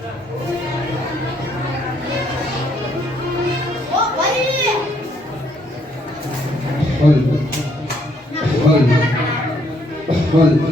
ઓ ભાઈ હલ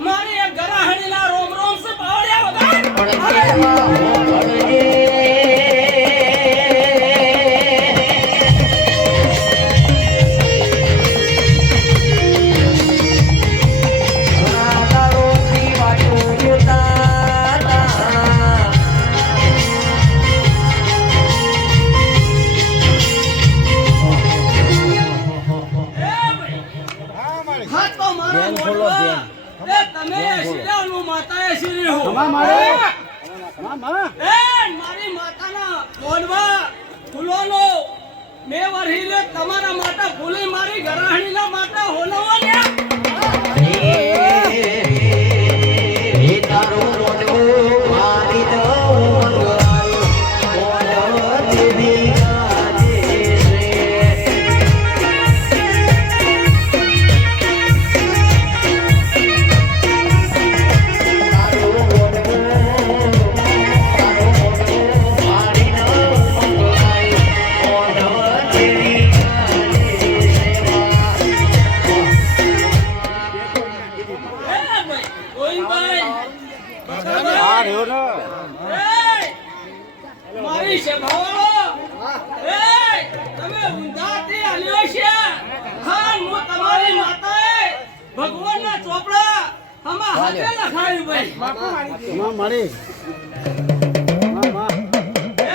મારી ગરાહણીના રોમ રોમ સે પાવડિયા વગર એ, મારી એ તમે ઊંધાથી હાલ્યો છે. ખાન હું તમારી માતાએ ભગવાનના ચોપડા હમા હાથે લખાયું ભાઈ. એ,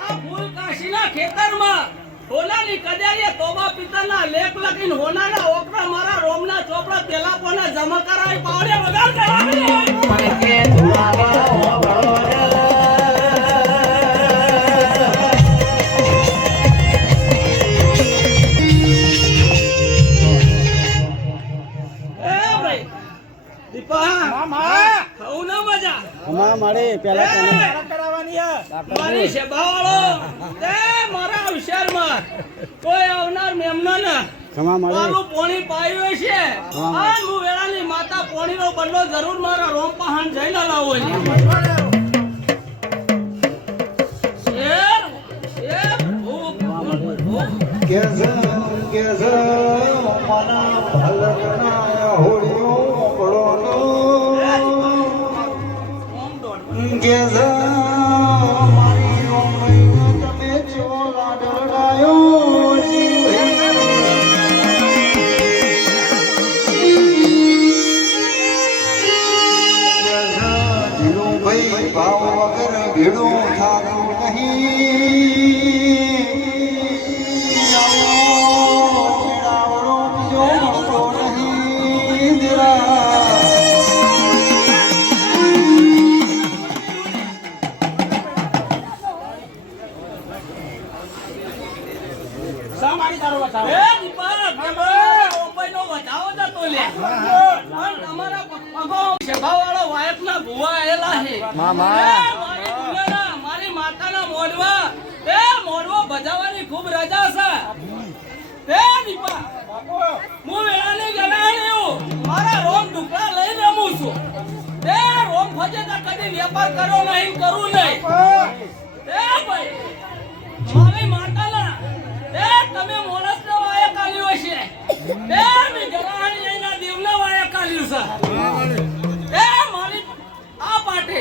આ ફૂલ કાશીના ખેતરમાં હોનાની કજારીએ તોબા પિતાના લેખ લખીને હોનાના ઓકરા મારા રોમના ચોપડા પેલા કોને જમા કરાવી પાવડે વગર કરાવી. મારે પેલા કરાવવાની મારી સેવા વાળો ક્ષમા મારે પોણી પાયું છે. હા. હું વેળાની માતા પોણીનો બદલો જરૂર મારા રોમ પહાણ જઈને લાવો. કેસ કેસ મના ભલગના હોળિયો પડોનો. ઓમ મારા રોમ ઢુકડા લઈને રમું છું. તે રોમ ફજેતા કદી વેપાર કર્યો નહીં, કરું નહીં. તે ભાઈ, મારી માતાના, તે તમે મોણસને વાયા કાઢ્યો છે તે મે ગણાણી એના દેવને વાયા કાઢ્યું છે. તે મારી, આ પાટે,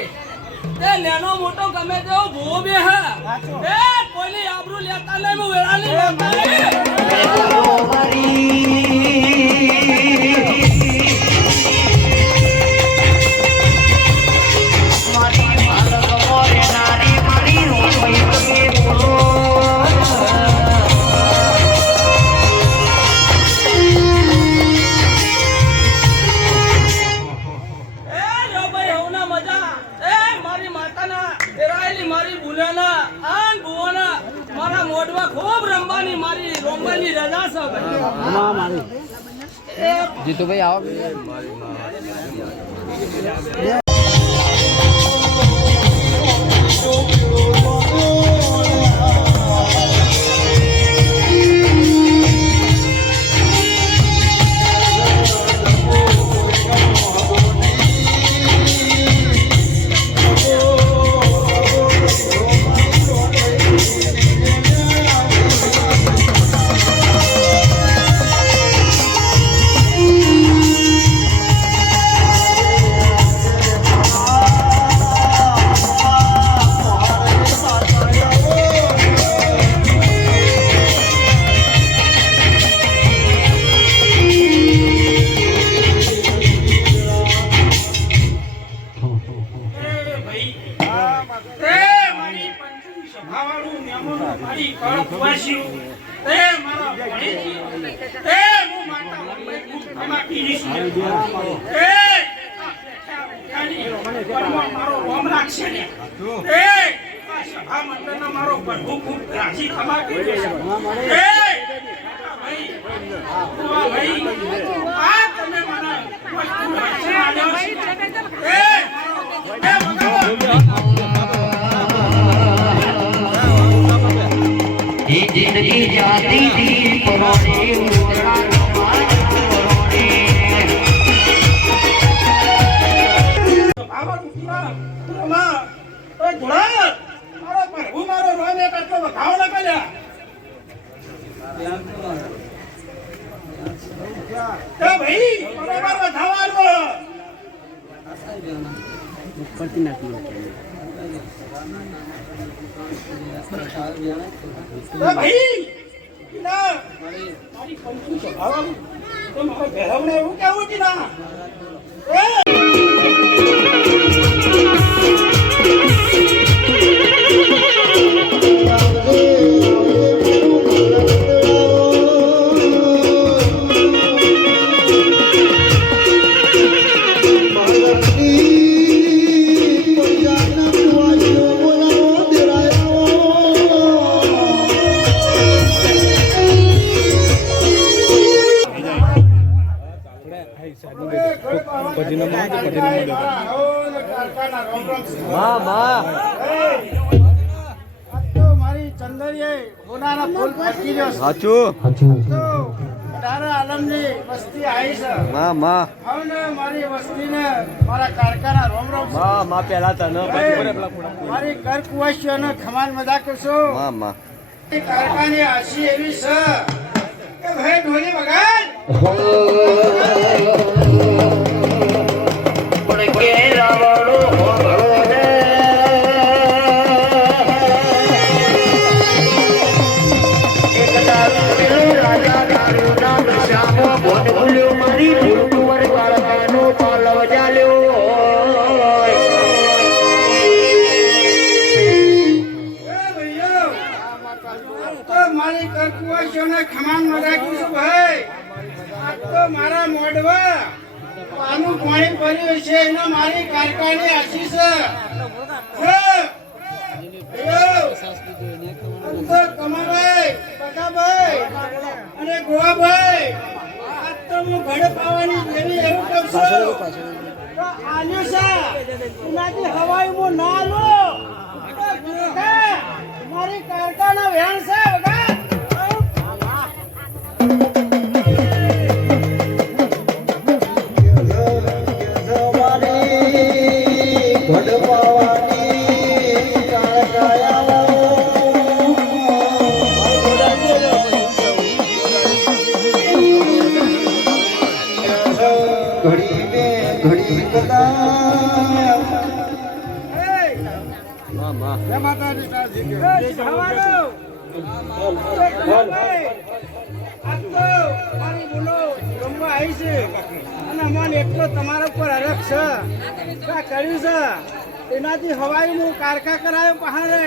તે નેનો મોટો ગમે તેવો ભૂ બે હે. તે કોઈની આબરૂ લેતા નહીં, હું વેળાની લેતા નહીં પછીનો પછીનો કારખાના રોમ રોમ છે. તો મારી ચંદરીએ ફૂલ રહ્યો સાચું? સાચું. તો અઢારે આલમની વસ્તી આવી છે. માં માં. હવે મારી વસ્તીને મારા કારકારા રોમ રોમ મા માં પહેલા તને મારી ઘર કુવાસીઓને ખમાન મજા કરશો. માં માં. એ કારખાની આશી એવી છે કે ભાઈ ઢોલી વગાડ. તો મારી ઘર કુવાસીઓને ખમાન મજા કરશું ભાઈ. આ તો મારા મોઢવા. આનું પાણી ભર્યું છે, એનો મારી કારકાની આશીષ છે. કમાભાઈ બકાભાઈ અને ગોવાભાઈ આ તો હું ઘડે પાવાની જેવી એવું કહું છું. તો આલ્યું છે. એનાથી હું ના લો ભૂખા, કારખાના વેણ છે આવી છે. અને મને એટલો તમારા ઉપર હરખ છે. કા કર્યું છે. એનાથી હવાઈ નું કારકા કરાયો પહાડે.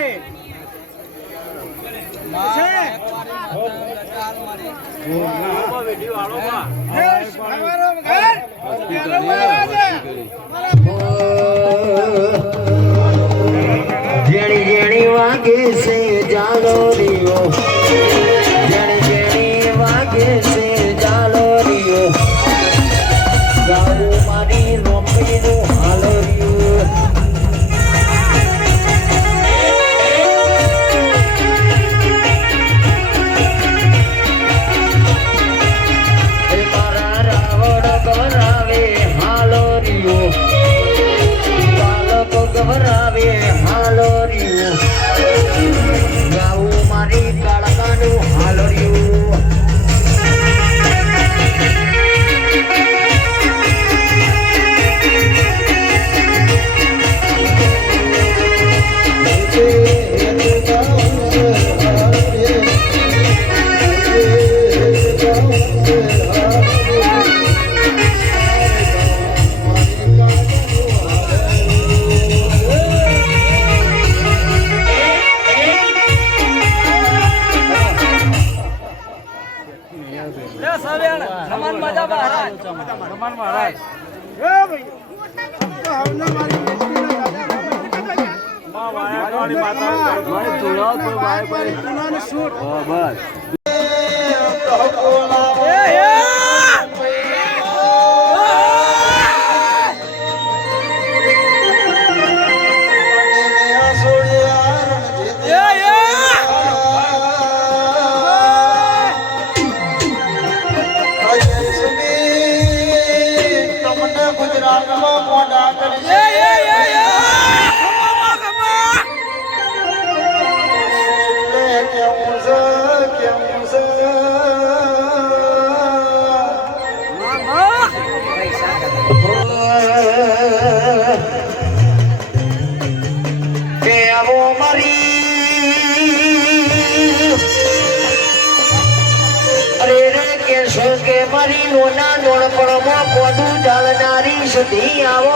જેણી જેણી વાગે છે જેણી રોમડીનું હાલ રીઓ બાળકો ગભરાવે મારી તુલાવ પર વાય પર તુનાની સૂટ બસ. સુધી આવો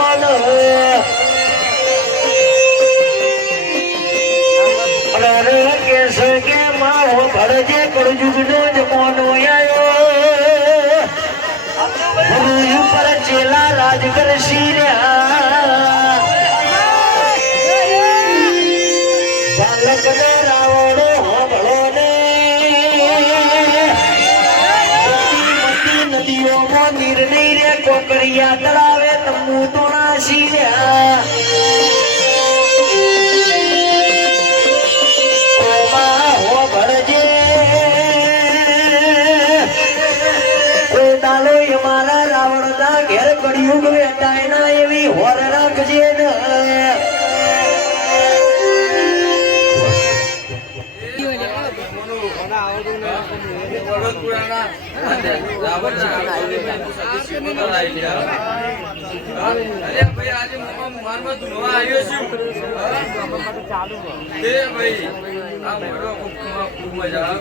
ડુંગરે એવી હોર રાખજે ચાલુ મજા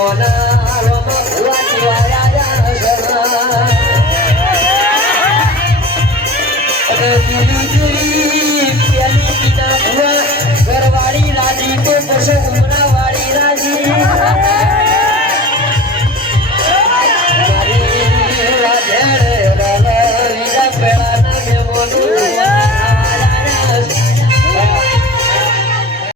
કોના હાલો માં